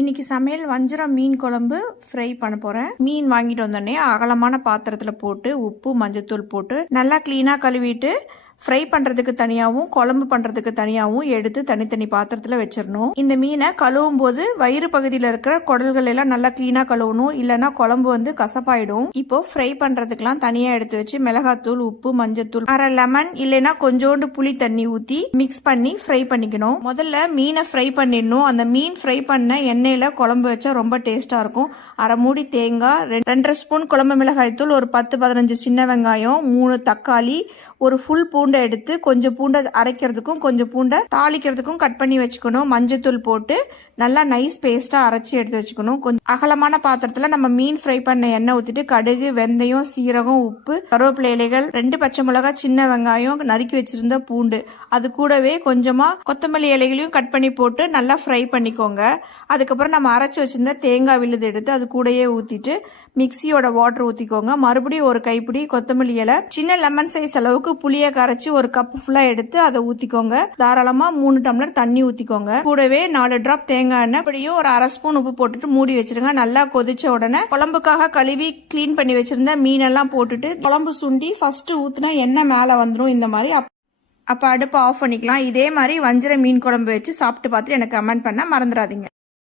இன்னைக்கு சமையல் வஞ்சரம் மீன் குழம்பு ஃப்ரை பண்ண போறேன். மீன் வாங்கிட்டு வந்தோடனே அகலமான பாத்திரத்துல போட்டு உப்பு மஞ்சத்தூள் போட்டு நல்லா கிளீனா கழுவிட்டு ஃப்ரை பண்ணுறதுக்கு தனியாகவும் குழம்பு பண்ணுறதுக்கு தனியாகவும் எடுத்து தனித்தனி பாத்திரத்தில் வச்சிடணும். இந்த மீனை கழுவும் போது வயிறு பகுதியில் இருக்கிற குடல்கள் எல்லாம் நல்லா க்ளீனாக கழுவணும், இல்லைன்னா குழம்பு வந்து கசப்பாயிடும். இப்போ ஃப்ரை பண்ணுறதுக்கெல்லாம் தனியாக எடுத்து வச்சு மிளகாத்தூள் உப்பு மஞ்சத்தூள் அரை லெமன் இல்லைன்னா கொஞ்சோண்டு புளி தண்ணி ஊற்றி மிக்ஸ் பண்ணி ஃப்ரை பண்ணிக்கணும். முதல்ல மீனை ஃப்ரை பண்ணிடணும். அந்த மீன் ஃப்ரை பண்ண எண்ணெயில் குழம்பு வச்சா ரொம்ப டேஸ்ட்டாக இருக்கும். அரை மூடி தேங்காய், 2.5 ஸ்பூன் குழம்பு மிளகாய் தூள், ஒரு 10-15 சின்ன வெங்காயம், 3 தக்காளி, ஒரு ஃபுல் பூண்டை எடுத்து கொஞ்சம் பூண்டை அரைக்கிறதுக்கும் கொஞ்சம் பூண்டை தாளிக்கிறதுக்கும் கட் பண்ணி வச்சுக்கணும். மஞ்சத்தூள் போட்டு நல்லா நைஸ் பேஸ்டா அரைச்சி எடுத்து வச்சுக்கணும். கொஞ்சம் அகலமான பாத்திரத்துல நம்ம மீன் ஃப்ரை பண்ண எண்ணெய் ஊற்றிட்டு கடுகு, வெந்தயம், சீரகம், உப்பு, கருவேப்பிலை இலைகள், 2 பச்சை மிளகாய், சின்ன வெங்காயம், நறுக்கி வச்சிருந்த பூண்டு, அது கூடவே கொஞ்சமா கொத்தமல்லி இலைகளையும் கட் பண்ணி போட்டு நல்லா ஃப்ரை பண்ணிக்கோங்க. அதுக்கப்புறம் நம்ம அரைச்சி வச்சிருந்த தேங்காய் விழுது எடுத்து அது கூடயே ஊத்திட்டு மிக்சியோட வாட்டர் ஊத்திக்கோங்க. மறுபடியும் ஒரு கைப்பிடி கொத்தமல்லி இலை, சின்ன லெமன் சைஸ் அளவுக்கு புளியை கரைச்சி ஒரு கப் ஃபுல்லா எடுத்து அதை ஊத்திக்கோங்க. தாராளமா 3 டம்ளர் தண்ணி ஊத்திக்கோங்க. கூடவே 4 டிராப் தேங்காய் எண்ணெய், இப்படியும் ஒரு அரை ஸ்பூன் உப்பு போட்டுட்டு மூடி வச்சிருங்க. நல்லா கொதிச்ச உடனே குழம்புக்காக கழுவி கிளீன் பண்ணி வச்சிருந்த மீனெல்லாம் போட்டுட்டு குழம்பு சுண்டி ஃபர்ஸ்ட் ஊத்துனா எண்ணெய் மேல வந்துடும். இந்த மாதிரி அப்ப அடுப்பை ஆஃப் பண்ணிக்கலாம். இதே மாதிரி வஞ்சர மீன் குழம்பு வச்சு சாப்பிட்டு பார்த்துட்டு எனக்கு கமெண்ட் பண்ண மறந்துடாதீங்க.